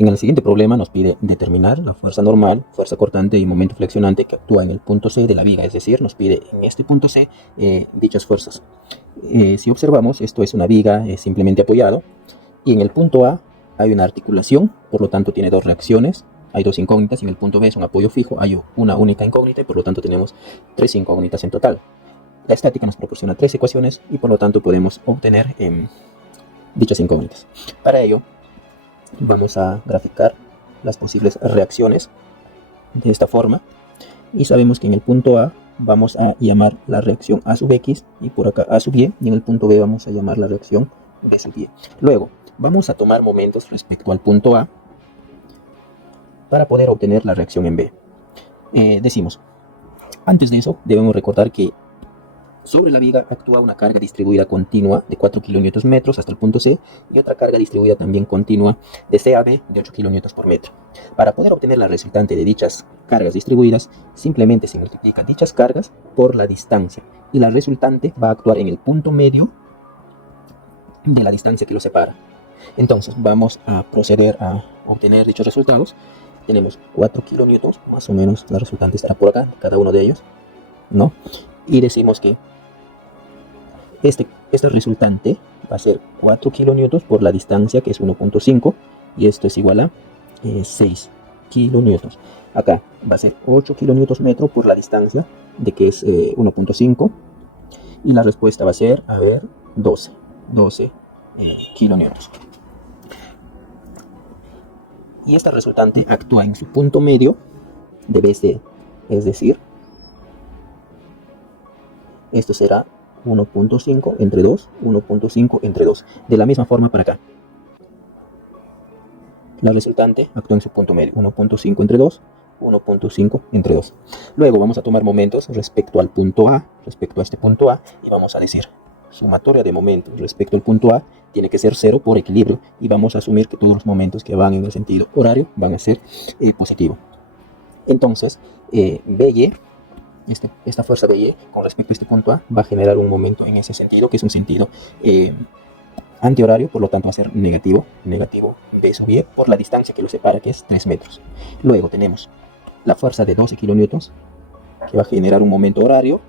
En el siguiente problema nos pide determinar la fuerza normal, fuerza cortante y momento flexionante que actúa en el punto C de la viga, es decir, nos pide en este punto C dichas fuerzas. Si observamos, esto es una viga simplemente apoyado, y en el punto A hay una articulación, por lo tanto tiene dos reacciones, hay dos incógnitas, y en el punto B es un apoyo fijo, hay una única incógnita, y por lo tanto tenemos tres incógnitas en total. La estática nos proporciona tres ecuaciones y por lo tanto podemos obtener dichas incógnitas. Para ello, vamos a graficar las posibles reacciones de esta forma, y sabemos que en el punto A vamos a llamar la reacción A sub X y por acá A sub Y, y en el punto B vamos a llamar la reacción B sub Y. Luego vamos a tomar momentos respecto al punto A para poder obtener la reacción en B. Decimos, antes de eso debemos recordar que sobre la viga actúa una carga distribuida continua de 4 kN hasta el punto C y otra carga distribuida también continua de C a B de 8 kN por metro. Para poder obtener la resultante de dichas cargas distribuidas, simplemente se multiplican dichas cargas por la distancia y la resultante va a actuar en el punto medio de la distancia que los separa. Entonces vamos a proceder a obtener dichos resultados. Tenemos 4 kN, más o menos la resultante estará por acá, cada uno de ellos, ¿no? Y decimos que este resultante va a ser 4 kN por la distancia, que es 1.5, y esto es igual a 6 kN. Acá va a ser 8 kN metro por la distancia, de que es 1.5, y la respuesta va a ser, a ver, 12 kN. Y esta resultante actúa en su punto medio de BC, es decir, esto será 1.5 entre 2, 1.5 entre 2. De la misma forma para acá. La resultante actúa en su punto medio, 1.5 entre 2, 1.5 entre 2. Luego vamos a tomar momentos respecto al punto A, respecto a este punto A, y vamos a decir, sumatoria de momentos respecto al punto A tiene que ser 0 por equilibrio, y vamos a asumir que todos los momentos que van en el sentido horario van a ser positivos. Entonces, BY, esta fuerza BY con respecto a este punto A va a generar un momento en ese sentido, que es un sentido antihorario, por lo tanto va a ser negativo B sub Y por la distancia que lo separa, que es 3 metros. Luego tenemos la fuerza de 12 kN que va a generar un momento horario,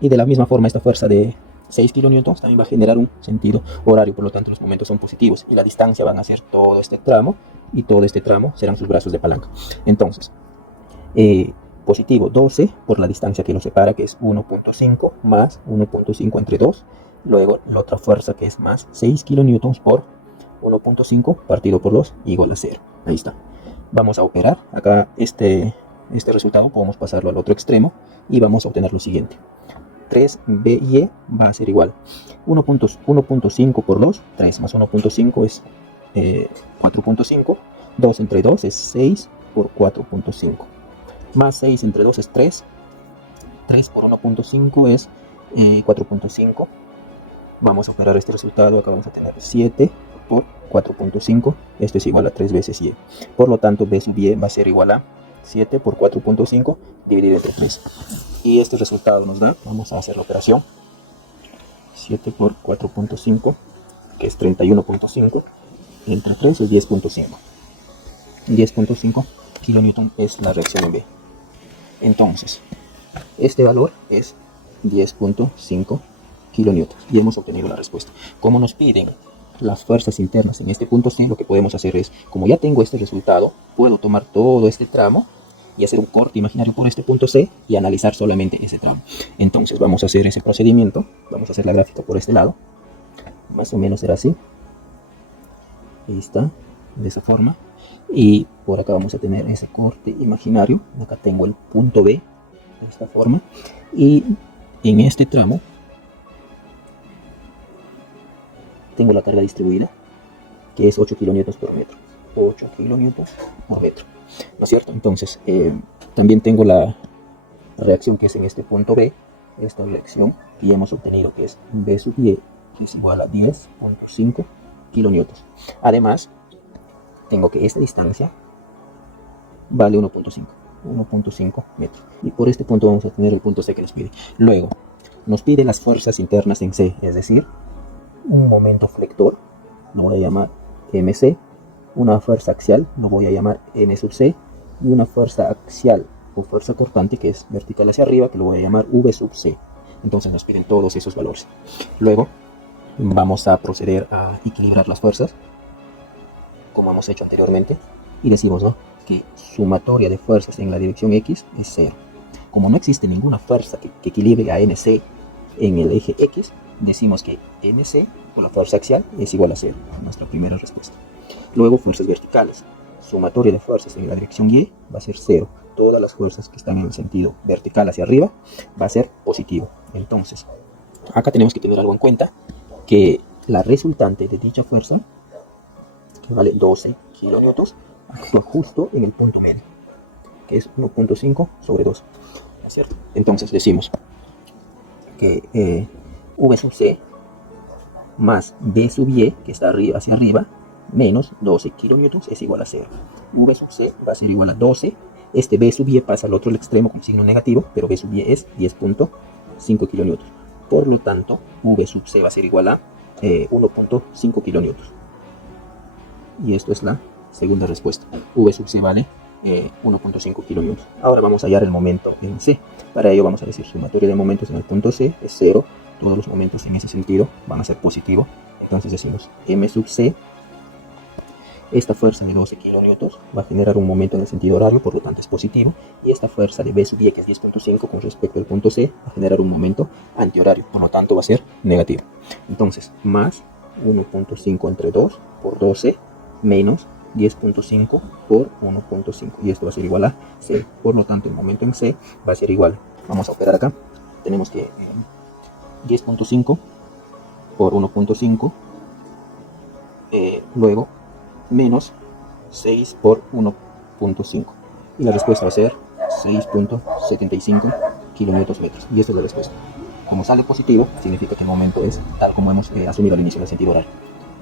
y de la misma forma esta fuerza de 6 kN también va a generar un sentido horario, por lo tanto los momentos son positivos, y la distancia van a ser todo este tramo, y todo este tramo serán sus brazos de palanca. Entonces, positivo 12 por la distancia que nos separa, que es 1.5 más 1.5 entre 2. Luego la otra fuerza, que es más 6 kN por 1.5 partido por 2 igual a 0. Ahí está. Vamos a operar. Acá este resultado podemos pasarlo al otro extremo y vamos a obtener lo siguiente. 3BY va a ser igual 1.5 por 2, 3 más 1.5 es 4.5. 2 entre 2 es 6 por 4.5. Más 6 entre 2 es 3. 3 por 1.5 es 4.5. Vamos a operar este resultado. Acá vamos a tener 7 por 4.5. Esto es igual a 3 veces Y. Por lo tanto, B sub Y va a ser igual a 7 por 4.5 dividido entre 3. Y este resultado nos da, vamos a hacer la operación, 7 por 4.5, que es 31.5, entre 3 es 10.5. 10.5 kN es la reacción en B. Entonces, este valor es 10.5 kN y hemos obtenido la respuesta. Como nos piden las fuerzas internas en este punto C, lo que podemos hacer es, como ya tengo este resultado, puedo tomar todo este tramo y hacer un corte imaginario por este punto C y analizar solamente ese tramo. Entonces vamos a hacer ese procedimiento, vamos a hacer la gráfica por este lado, más o menos será así. Ahí está, de esa forma. Y por acá vamos a tener ese corte imaginario. Acá tengo el punto B de esta forma, y en este tramo tengo la carga distribuida, que es 8 kN por metro. 8 kN por metro, ¿no es cierto? Entonces también tengo la reacción que es en este punto B, esta reacción que ya hemos obtenido, que es B sub Y, que es igual a 10.5 kN. Además, tengo que esta distancia vale 1.5 metros, y por este punto vamos a tener el punto C que nos pide. Luego nos pide las fuerzas internas en C, es decir, un momento flector, lo voy a llamar MC, una fuerza axial, lo voy a llamar N sub C, y una fuerza axial o fuerza cortante, que es vertical hacia arriba, que lo voy a llamar V sub C. Entonces nos piden todos esos valores. Luego vamos a proceder a equilibrar las fuerzas, como hemos hecho anteriormente, y decimos, ¿no?, que sumatoria de fuerzas en la dirección X es 0. Como no existe ninguna fuerza que equilibre a NC en el eje X, decimos que NC, o la fuerza axial, es igual a 0, nuestra primera respuesta. Luego, fuerzas verticales. Sumatoria de fuerzas en la dirección Y va a ser 0. Todas las fuerzas que están en el sentido vertical hacia arriba va a ser positivo. Entonces, acá tenemos que tener algo en cuenta, que la resultante de dicha fuerza, que vale 12 kilonewtons, actúa justo en el punto medio, que es 1.5 sobre 2. ¿Cierto? Entonces decimos que V sub C más B sub Y, que está arriba hacia arriba, menos 12 kilonewtons es igual a 0. V sub C va a ser igual a 12. Este B sub Y pasa al otro extremo con signo negativo, pero B sub Y es 10.5 kilonewtons. Por lo tanto, V sub C va a ser igual a 1.5 kilonewtons. Y esto es la segunda respuesta. V sub C vale 1.5 kilonewtons. Ahora vamos a hallar el momento en C. Para ello vamos a decir sumatoria de momentos en el punto C es 0. Todos los momentos en ese sentido van a ser positivos. Entonces decimos M sub C. Esta fuerza de 12 kilonewtons va a generar un momento en el sentido horario, por lo tanto es positivo. Y esta fuerza de B sub Y, que es 10.5 con respecto al punto C, va a generar un momento antihorario, por lo tanto va a ser negativo. Entonces, más 1.5 entre 2 por 12 menos 10.5 por 1.5, y esto va a ser igual a 0. Por lo tanto, el momento en C va a ser igual. Vamos a operar acá. Tenemos que 10.5 por 1.5, luego menos 6 por 1.5, y la respuesta va a ser 6.75 kilonewtons metros, y esta es la respuesta. Como sale positivo, significa que el momento es tal como hemos asumido al inicio del sentido horario.